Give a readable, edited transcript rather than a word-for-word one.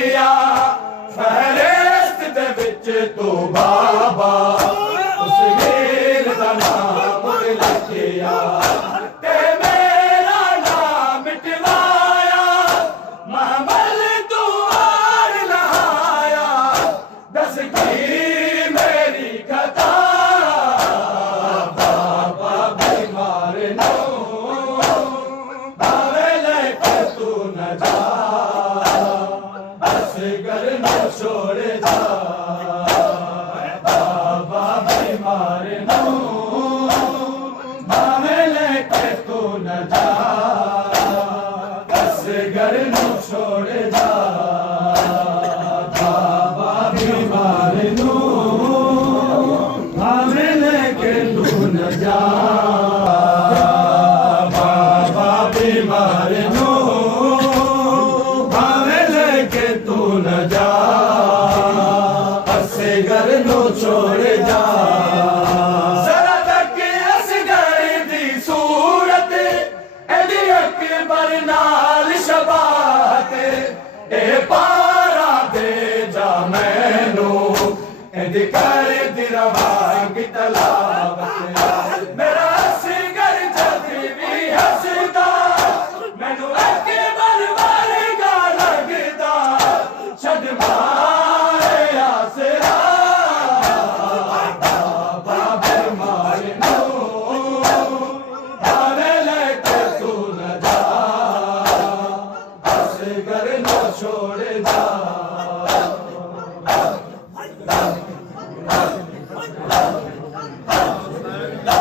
लखिया फहरिस्त दे विच तू बाबा उस वीर दा नाम लखिया ते मेरा नाम मिटवाया महमल तू आर लहाया दस की मेरी कथा बाबा बीमार नो भावे लेके तू न जा असगर न छोड़ जा बाबा बीमार नो भावे लेके तू न जा असगर न छोड़ जा बाबा बीमार नो भावे लेके तू न जा बाबा बीमार नो भावे लेके तू न जा असगर नो छोड़ जा जरा तक असगर दी सूरत एदी अकबर नाल शबाहत ए पारा दे जा मैनू एदी कर दी रवांगी तलावत मेरा असगर जद भी हसदा मैनू अकबर वर्गा लगदा छड़ मारे आसरा बाबा बीमार नो भावे लेके तू न जा असगर न छोड़ जा